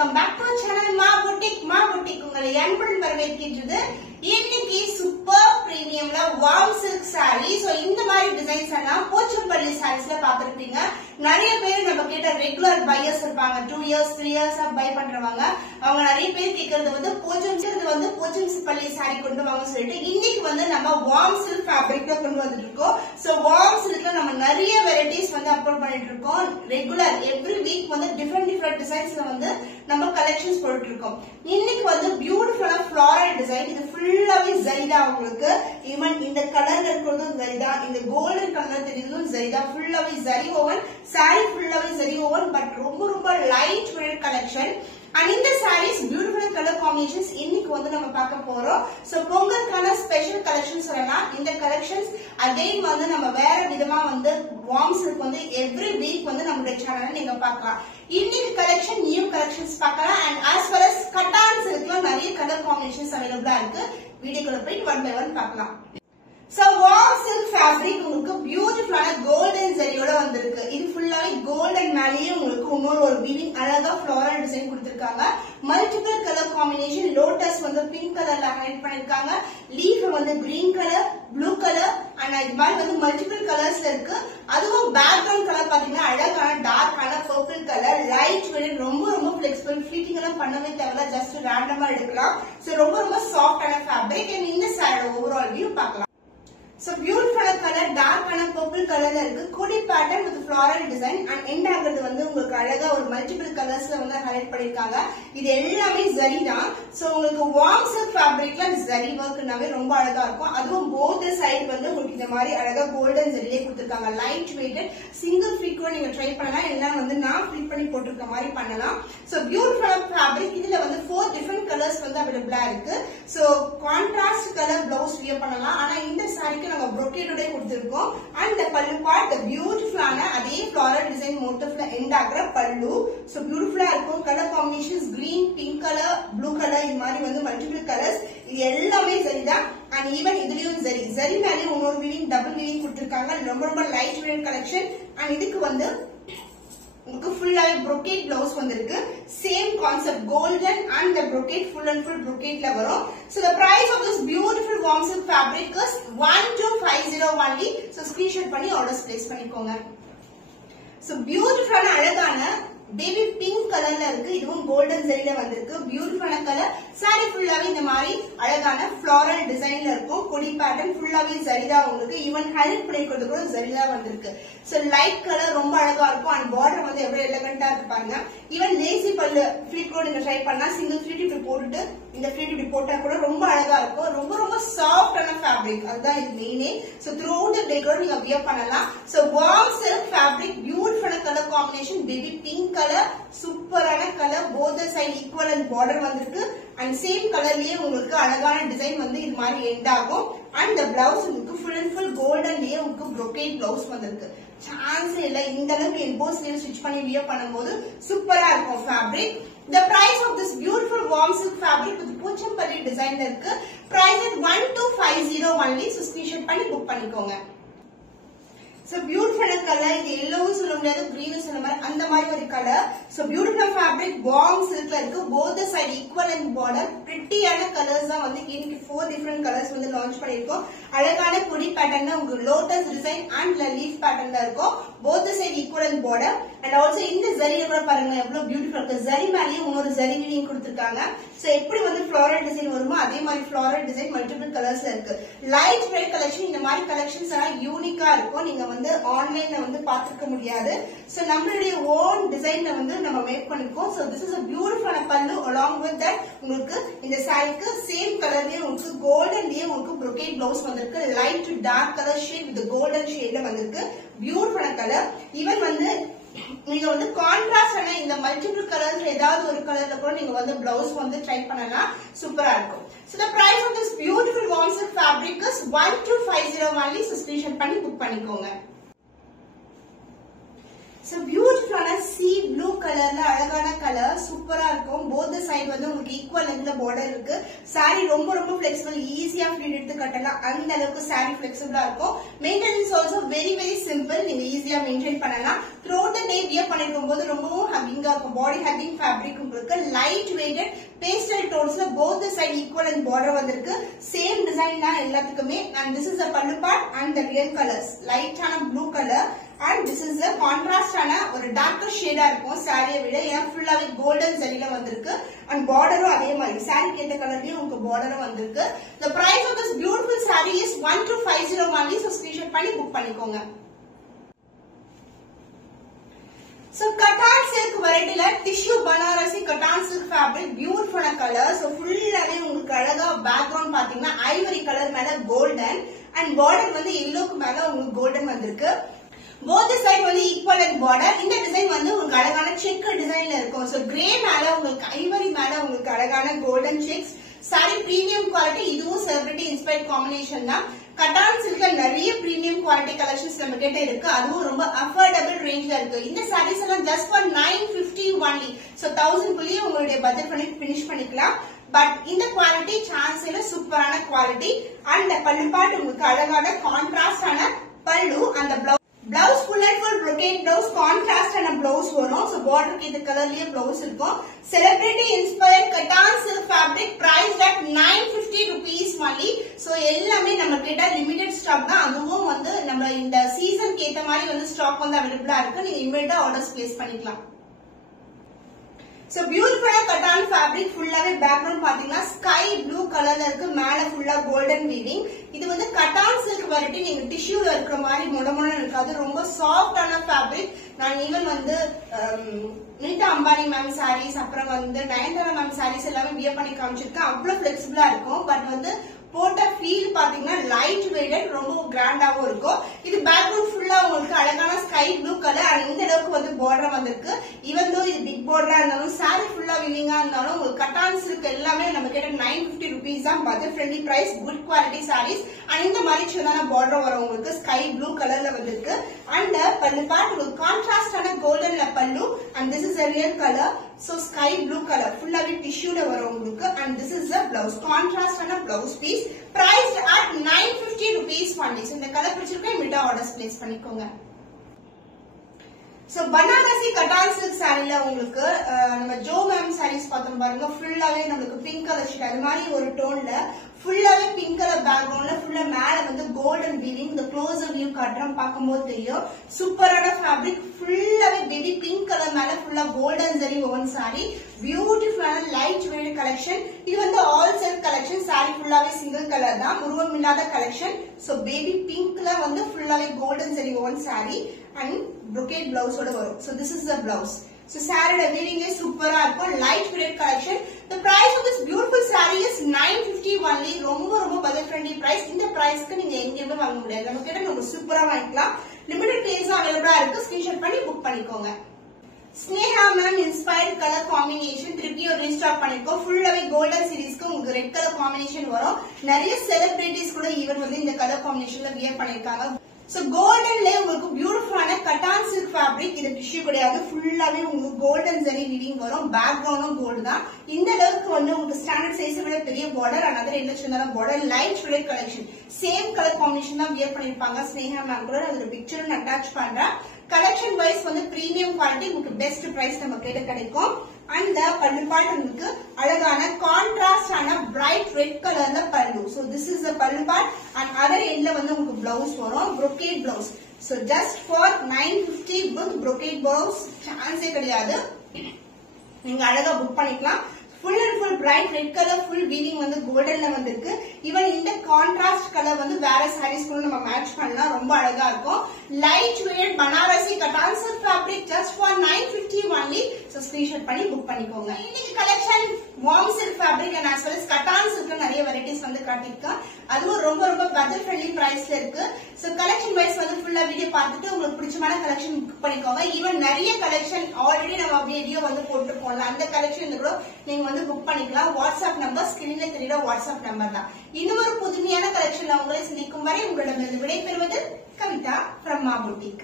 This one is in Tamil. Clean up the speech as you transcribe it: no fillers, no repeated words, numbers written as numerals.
welcome back to our channel Ma Boutique உங்களை அன்புடன் வரவேற்கின்றது. இன்னைக்கு சூப்பர் பிரீமியம்ல வார்ம் சில்க் saree. சோ இந்த மாதிரி டிசைன்ஸ் எல்லாம் போச்சம்பள்ளி sareesல பாத்திருப்பீங்க. நிறைய பேர் நம்ம கிட்ட ரெகுலர் பையர்ஸ் இருப்பாங்க. 2 years 3 years பை பண்றவங்க. அவங்க நிறைய பேர் கேக்குறது வந்து போச்சம்பள்ளி saree கொண்டு வாங்க சொல்லிட்டு இன்னைக்கு வந்து நம்ம வார்ம் சில்க் ஃபேப்ரிக்ல கொண்டு வந்துட்டு இருக்கோம். சோ வார்ம் சில்க்ல நம்ம நிறைய வெரைட்டிஸ் வந்து அப்லோட் பண்ணிட்டு இருக்கோம். ரெகுலர் எவ்ரி வீக் வந்து டிஃபரெண்ட் டிசைன்ஸ்ல வந்து நம்ம கலெக்ஷன்ஸ் போட்டுட்டு இருக்கோம். இன்னைக்கு வந்து பியூட்டிஃபுல்லா ஃப்ளாரல் டிசைன். இது ஃபுல்லாவே ஜரிதா. உங்களுக்கு ஈவன் இந்த கலர்ல இருக்கிறதும் ஜரிதா, இந்த கோல்டன் கலர் தெரியுதும் ஜரிதா. ஃபுல்லாவே ஜரி ஓவன் saree, ஃபுல்லாவே ஜரி ஓவன். பட் ரொம்ப லைட் வெயிட் கலெக்ஷன். அண்ட் இந்த சாரீஸ் பியூட்டிஃபுல் கலர் காம்பினேஷன்ஸ் இன்னைக்கு வந்து நம்ம பார்க்க போறோம். சோ பொங்கலுக்கான ஸ்பெஷல் கலெக்ஷன்ஸ் சொல்லலாம். இந்த கலெக்ஷன்ஸ் அகைன் வந்து நம்ம வேற விதமா வந்து வார்ம் சில்க் வந்து எவ்ரி வீக் வந்து நம்மளுடைய சேனல்ல நீங்க பார்க்கலாம். இன்னைக்கு கலெக்ஷன் நியூ கலெக்ஷன்ஸ் பார்க்கலாம். அண்ட் ஆஸ் வெல் அஸ் கட்டான் சில்க்ல நிறைய கலர் காம்பினேஷன்ஸ் அவைலபிளா இருக்கு. வீடியோக்குள்ள போய் ஒன் பை ஒன் பார்க்கலாம். So warm silk fabric உங்களுக்கு பியூட்டிஃபுல்லான கோல்டன் ஜரியோட வந்திருக்கு. இது ஃபுல்லாவே கோல்டன் மேலேயே உங்களுக்கு இன்னொரு ஒரு வீவிங் அழகா ஃப்ளோரல் டிசைன் கொடுத்திருக்காங்க. Multiple colour combination. லோட்டஸ் வந்து பிங்க் கலர்ல ஹைலைட் பண்ணிருக்காங்க. லீஃப் வந்து green colour, blue colour and இது மாதிரி வந்து மல்டிபிள் கலர்ஸ்ல இருக்கு. அதுவும் பேக்ரவுண்ட் கலர் பாத்தீங்கன்னா அழகான டார்க்கான பர்பிள் கலர். லைட் வெயிட், ரொம்ப பிளெக்சிபிள். ஃபிட்டிங் எல்லாம் பண்ணவே தேவையில்ல, ஜஸ்ட் ரேண்டமா எடுக்கலாம். சோ ரொம்ப சாஃப்டான ஃபேப்ரிக். அண்ட் இந்த சாரியோட ஓவரால் வியூ பார்க்கலாம். So beautiful color, dark and purple color இருக்கு. கூடி pattern with floral design and end ஆகிறது வந்து உங்களுக்கு அழகா ஒரு மல்டிபிள் கலர்ஸ்ல வந்து ஹைலைட் பண்ணிருக்காங்க. இது எல்லாமே ஜரி தான். சோ உங்களுக்கு வார்ம் சில்க் ஃபேப்ரிக்ல ஜரி வர்க்னாவே ரொம்ப அழகா இருக்கும். அதுவும் both side வந்து உங்களுக்கு இந்த மாதிரி அழகா கோல்டன் ஜரியே கொடுத்திருக்காங்க. லைட் வெயிட்டட் சிங்கிள் ஃபிட் கூட நீங்க ட்ரை பண்ணலாம். இல்லனா வந்து நான் ஃபிட் பண்ணி போட்டுருக்க மாதிரி பண்ணலாம். So beautiful fabric. இதுல வந்து 4 டிஃபரண்ட் கலர்ஸ் வந்து அவைலபிளா இருக்கு. So contrast colour blouse wear பண்ணலாம். ஆனா இந்த சாரிக்கு நம்ம brocade கொடுத்திருக்கோம். and the pallu part the beautiful ஆன அதே floral design motifல end ஆகுற பல்லு. so beautiful இருக்கும். color combinations green, pink color, blue color இது மாதிரி வந்து multiple colors. இது எல்லாமே சரிதான். and even இதுலயும் சரி மேலே இன்னொரு weaving double weaving கொடுத்திருக்காங்க. ரொம்ப லைட் வெயிட் கலெக்ஷன். and இதுக்கு வந்து உங்களுக்கு ஃபுல்லாவே brocade blouse வந்திருக்கு. Same concept golden and the brocade full and full brocadeல வரும். so the price of this beautiful warm silk fabric is 1250 only. so screenshot பண்ணி orders place பண்ணிக்கோங்க. so beautiful அழகான பேபி பிங்க் கலர்ல இருக்கு. இதுவும் கோல்டன் ஜரியில வந்திருக்கு. பியூட்டிஃபுல்லான கலர். சாரி ஃபுல்லாவே இந்த மாதிரி அழகான ஃப்ளோரல் டிசைன்ல இருக்கும். கொடி பேட்டர்ன் ஃபுல்லாவே ஜரிதா. உங்களுக்கு ஈவன் ஹைலைட் பண்ணிக்கிறது கூட ஜரிதா வந்திருக்கு. சோ லைட் கலர் ரொம்ப அழகா இருக்கும். அண்ட் பார்டர் வந்து எவ்வளவு எலிகண்டா இருப்பாங்க. ஈவன் லேசி பல்லு ஃபிளிட் கூட நீங்க ட்ரை பண்ணா சிங்கிள் ஃபிளிட் இப்படி போட்டுட்டு இந்த ஃபிளிட் இப்படி போட்டா கூட ரொம்ப அழகா இருக்கும். ரொம்ப சாஃப்டான ஃபேப்ரிக். அதுதான் இது மெயினே. So throughout the day கூட நீங்க வியர் பண்ணலாம். சோ வார்ம் சில்க் ஃபேப்ரிக், பியூட்டிஃபுல்லான colour combination, baby pink colour, சூப்பரான colour. Both side equal and border வந்திருக்கு. அண்ட் சேம் கலர்லயே உங்களுக்கு அழகான டிசைன் வந்து இது மாதிரி எண்ட் ஆகும். அண்ட் the blouse உங்களுக்கு full and full கோல்டன்லயே உங்களுக்கு brocade blouse வந்திருக்கு. சான்ஸ் இல்ல. இந்த அளவுக்கு எல்போ ஸ்லீவ் ஸ்டிச் பண்ணி வியர் பண்ணும்போது சூப்பரா இருக்கும் fabric. The price of this beautiful warm silk fabric with Pochampally டிசைன்ல இருக்கு. price at 1250 only. so screenshot பண்ணி புக் பண்ணிக்கோங்க. So beautiful color. இது yellow சொல்ல முடியாது, green சொல்ல மாதிரி அந்த மாதிரி ஒரு colour. So beautiful fabric, warm silkல இருக்கு. both the side equal and border. prettyயான கலர்ஸ் தான் வந்து இன்னைக்கு 4 different கலர்ஸ் வந்து லான்ச் பண்ணிருக்கோம். அழகான கொடி பேட்டர்ன்ல உங்களுக்கு லோட்டஸ் டிசைன் அண்ட் லீஃப் பேட்டர்ன்ல இருக்கும். both the side equal and border. and also இந்த ஜரியை கூட பாருங்க எவ்வளவு பியூட்டிஃபுல் இருக்கு. ஜரி மேலேயே இன்னொரு ஜரி வீவிங் கொடுத்திருக்காங்க. சோ எப்படி வந்து ஃப்ளோரல் டிசைன் வருமோ அதே மாதிரி ஃப்ளோரல் டிசைன் மல்டிபிள் கலர்ஸ்ல இருக்கு. Light weight collection. இந்த மாதிரி கலெக்ஷன்ஸ் எல்லாம் யூனிக்கா இருக்கும். நீங்க வந்து ஆன்லைன்ல வந்து பாத்துக்க முடியாது. சோ நம்மளுடைய ஓன் டிசைன்ல வந்து நம்ம மேக் பண்ணிருக்கோம். So this is a beautiful பல்லு. along with that உங்களுக்கு இந்த சாரிக்கு சேம் கலர்லயே உங்களுக்கு கோல்டன்லயே உங்களுக்கு brocade blouse வந்திருக்கு. Light to dark colour shade with golden ஷேட்ல வந்திருக்கு. Beautiful colour. ஈவன் வந்து நீங்க வந்து கான்ட்ராஸ்டான இந்த மல்டிபிள் கலர்ஸ்ல ஏதாவது ஒரு கலர்ல கூட நீங்க வந்து பிளவுஸ் வந்து ட்ரை பண்ணலாம். சூப்பரா இருக்கும். So the price of this beautiful warm silk fabric is 1250 only. so screenshot பண்ணி புக் பண்ணிக்கோங்க. So beautiful sea blue color கலர்ல அழகான கலர் சூப்பரா இருக்கும். போத் சைடு வந்து உங்களுக்கு ஈக்குவல் லென்த்ல பார்டர் இருக்கு. சாரி ரொம்ப ரொம்ப ஃபிளெக்சிபிள், ஈஸியா ஃப்ளீட் எடுத்து கட்டலாம். அந்த அளவுக்கு சாரி ஃபிளெக்சிபிளா இருக்கும். Maintenance also very very simple. நீங்க ஈஸியா மெயின்டைன் பண்ணலாம். த்ரோட் டே வியர் பண்ணிருக்கும் போது ரொம்பவும் ஹக்கிங்கா இருக்கும். பாடி ஹக்கிங் ஃபேப்ரிக் உங்களுக்கு லைட் வெயிட்டட் பேஸ்டல் டோன்ஸ்ல both side equal and border வந்திருக்கு. சேம் டிசைன் தான் எல்லாத்துக்குமே. And this is a pallu part and the real colors லைட்டான blue colour and this is a கான்ட்ராஸ்டான ஒரு டார்க்கர் ஷேடா இருக்கும் சாரியை விட. ஏன் ஃபுல்லாவே கோல்டன் ஜரியில வந்திருக்கு. அண்ட் பார்டரும் அதே மாதிரி சாரி கேட்ட கலர்லயும் உங்களுக்கு பார்டரும் வந்திருக்கு. the price of this beautiful saree is 1250 only. so screenshot பண்ணி புக் பண்ணிக்கோங்க. So cotton silk varietyல tissue banarasi cotton silk fabric beautiful color. so fullaவே உங்களுக்கு அழகா பேக்ரவுண்ட் பாத்தீங்கன்னா ஐவரி கலர் மேல கோல்டன் அண்ட் பார்டர் வந்து yellowக்கு மேல உங்களுக்கு கோல்டன் வந்திருக்கு. both side வந்து ஈக்குவல் அண்ட் பார்டர். இந்த டிசைன் வந்து உங்களுக்கு அழகான செக் டிசைன்ல இருக்கும். so கிரே மேல உங்களுக்கு ஐவரி மேல உங்களுக்கு அழகான golden sex. Sorry premium quality. இதுவும் செலிபிரிட்டி இன்ஸ்பயர்ட் காம்பினேஷன் தான். கட்டான் சில்க்ல நிறைய பிரீமியம் குவாலிட்டி கலெக்ஷன்ஸ் நம்ம கிட்ட இருக்கு. அதுவும் ரொம்ப அஃபோர்டபிள் ரேஞ்ச்ல இருக்கு. இந்த சாரீஸ் எல்லாம் ஜஸ்ட் ஃபார் 950 only. so 1000 குள்ளேயே உங்களுடைய பட்ஜெட் பண்ணி பினிஷ் பண்ணிக்கலாம். பட் இந்த குவாலிட்டி சான்ஸ் இல்ல, சூப்பரான குவாலிட்டி. அண்ட் பல்லு பார்ட் உங்களுக்கு அழகான கான்ட்ராஸ்டான பல்லு. அந்த blouse full and full brocade blouse கான்ட்ராஸ்டான பிளவுஸ் வரும். சோ பார்டருக்கு இந்த கலர்லயே பிளவுஸ் இருக்கும். Celebrity inspired cotton silk fabric price at 950 rupees only. So எல்லாமே நம்ம கிட்ட லிமிடெட் ஸ்டாக் தான். அதுவும் வந்து நம்ம இந்த சீசனுக்கு ஏத்த மாதிரி வந்து ஸ்டாக் வந்து அவைலபிளா இருக்கு. நீங்க இமிடியேட்டா ஆர்டர்ஸ் பிளேஸ் பண்ணிக்கலாம். So beautiful cotton fabric fullaவே பேக்ரவுண்ட் பாத்தீங்கன்னா ஸ்கை ப்ளூ கலர்ல இருக்கு. மேல ஃபுல்லா கோல்டன் வீவிங். இது வந்து கட்டான் சில்க் வெரைட்டி. நீங்க டிஷ்யூல இருக்கிற மாதிரி மொடமொட இருக்காது. ரொம்ப சாஃப்டான ஃபேப்ரிக். நான் ஈவன் வந்து நீதா அம்பானி மேம் சாரீஸ் அப்புறம் வந்து நயன்தாரா மேம் சாரீஸ் எல்லாமே வியர் பண்ணி காமிச்சிருக்கேன். அவ்வளவு பிளெக்சிபிளா இருக்கும். பட் வந்து போட்ட ஃபீல் பாத்தீங்கன்னா லைட் வெயிட்டட், ரொம்ப கிராண்டாவும் இருக்கும். இது பேக்ரவுண்ட் ஃபுல்லா உங்களுக்கு அழகான ஸ்கை ப்ளூ கலர். அண்ட் இந்த அளவுக்கு வந்து பார்டர் வந்திருக்கு. ஈவன் தோ இது பிக் பார்டரா இருந்தாலும் சாரி ஃபுல்லா விவிங்கா இருந்தாலும் உங்களுக்கு கட்டான் சில்க் எல்லாமே நம்ம கிட்ட 950 rupees தான். Budget friendly price, good quality sarees. And இந்த மாதிரி சின்னதான பார்டர் வரும் உங்களுக்கு ஸ்கை ப்ளூ கலர்ல வந்திருக்கு. அண்ட் பல்லு பார்ட் உங்களுக்கு கான்ட்ராஸ்டான கோல்டன்ல பல்லு. And this is a real color. so sky blue color fullaவே டிஷ்யூல வரும் உங்களுக்கு. and this is the blouse contrast ஆன blouse piece priced at 950 rupees only. so இந்த கலர் பிடிச்சிருக்கா இமிடியேட்டா ஆர்டர்ஸ் பிளேஸ் பண்ணிக்கோங்க. சோ பனாரசி கட்டான் சில்க் சாரில உங்களுக்கு நம்ம ஜோ மேம் சாரீஸ் பார்த்தோம் பாருங்க. ஃபுல்லாவே நமக்கு பிங்க் கலர் ஷேட் அது மாதிரி ஒரு டோன்ல ஃபுல்லாவே பிங்க் கலர் பேக்ரவுண்ட்ல ஃபுல்லா மேல வந்து கோல்டன் வீவிங். இந்த க்ளோசர் வியூ காட்டுறோம் பார்க்கும்போது தெரியும். சூப்பரான ஃபேப்ரிக். ஃபுல்லாவே பேபி பிங்க் கலர் மேல ஃபுல்லா கோல்டன் ஜரி ஓன் சாரி. பியூட்டிஃபுல்லான லைட் வெயிட் கலெக்ஷன். இது வந்து ஆல் செல்ஃப் கலெக்ஷன். சாரி ஃபுல்லாவே சிங்கிள் கலர் தான், உருவம் இல்லாத கலெக்ஷன். சோ பேபி பிங்க்ல வந்து ஃபுல்லாவே golden zari own sorry and brocade blouse ஓட வரும். so this is the blouse. so saree wearing is சூப்பரா இருக்கும். light weight collection. the price of this beautiful saree is 950 only. ரொம்ப ரொம்ப budget friendly price. இந்த பிரைஸ்க்கு நீங்க எங்கேயுமே வாங்க முடியாது. நம்ம கிட்ட நம்ம சூப்பரா வாங்கிக்கலாம். லிமிடெட் பீஸ் அவைலபிளா இருக்கு. ஸ்கிரீன்ஷாட் பண்ணி புக் பண்ணிக்கோங்க. Sneha ma'am inspired colour combination திருப்பியும் ரீஸ்டாக் பண்ணிருக்கோம். ஃபுல்லாவே கோல்டன் சீரீஸ்க்கு உங்களுக்கு ரெட் கலர் காம்பினேஷன் வரும். நிறைய செலிபிரிட்டிஸ் கூட ஈவன் வந்து இந்த கலர் காம்பினேஷன்ல வியர் பண்ணிருக்காங்க. சோ கோல்டன்ல உங்களுக்கு பியூட்டிஃபுல்லான கட்டான் சில்க் ஃபேப்ரிக். இது டிஷ்யூ கிடையாது. ஃபுல்லாவே உங்களுக்கு கோல்டன் ஜரி வீவிங் வரும். பேக்ரவுண்டும் கோல்டு தான். இந்த அளவுக்கு வந்து உங்களுக்கு ஸ்டாண்டர்ட் சைஸ் விட பெரிய பார்டர். another என்ன சின்னதா border. Light weight collection. Same colour combination தான் வியர் பண்ணிருப்பாங்க ஸ்னேஹா மேம் கூட. அதோட பிக்சரும் அட்டாச் பண்றேன். கலெக்ஷன் வைஸ் வந்து பிரீமியம் குவாலிட்டி. உங்களுக்கு பெஸ்ட் பிரைஸ் நம்ம கிட்ட கிடைக்கும். அண்ட் பல்லு பார்ட் உங்களுக்கு அழகான கான்ட்ராஸ்ட் ஆன பிரைட் ரெட் கலர்ல பல்லு. சோ திஸ் இஸ் த பல்லு பார்ட். அண்ட் அதர் எண்ட்ல வந்து உங்களுக்கு பிளவுஸ் வரும். brocade blouse. so just for 950 with brocade blouse சான்ஸே கிடையாது. நீங்க அழகா புக் பண்ணிக்கலாம். full and full bright red color full weaving வந்து கோல்டன்ல வந்திருக்கு. ஈவன் இந்த கான்ட்ராஸ்ட் கலர் வந்து வேற சாரீஸ் கூட நம்ம மேட்ச் பண்ணலாம். ரொம்ப அழகா இருக்கும். Light weight Banarasi cotton silk fabric just for 950 only. so screenshot பண்ணி புக் பண்ணிக்கோங்க. இன்னைக்கு collection warm silk fabric and as well as cotton சில்க்ல நிறைய வெரைட்டிஸ் வந்து காட்டிருக்கேன். அதுவும் ரொம்ப ரொம்ப பட்ஜெட் ஃப்ரெண்ட்லி பிரைஸ்ல இருக்கு. சோ கலெக்ஷன் வைஸ் வந்து ஃபுல்லா வீடியோ பார்த்துட்டு உங்களுக்கு பிடிச்சமான கலெக்ஷன் புக் பண்ணிக்கோங்க. ஈவன் நிறைய கலெக்ஷன் ஆல்ரெடி நம்ம வீடியோ வந்து போட்டு போடலாம். அந்த கலெக்ஷன் கூட நீங்க வந்து புக் பண்ணிக்கலாம். வாட்ஸ்அப் நம்பர் ஸ்கிரீன்ல தெரியுற வாட்ஸ்அப் நம்பர் தான். இன்னொரு புதுமையான கலெக்ஷன்ல உங்களை சந்திக்கும் வரை உங்களிடமிருந்து விடைபெறுவது கவிதா from Ma Boutique.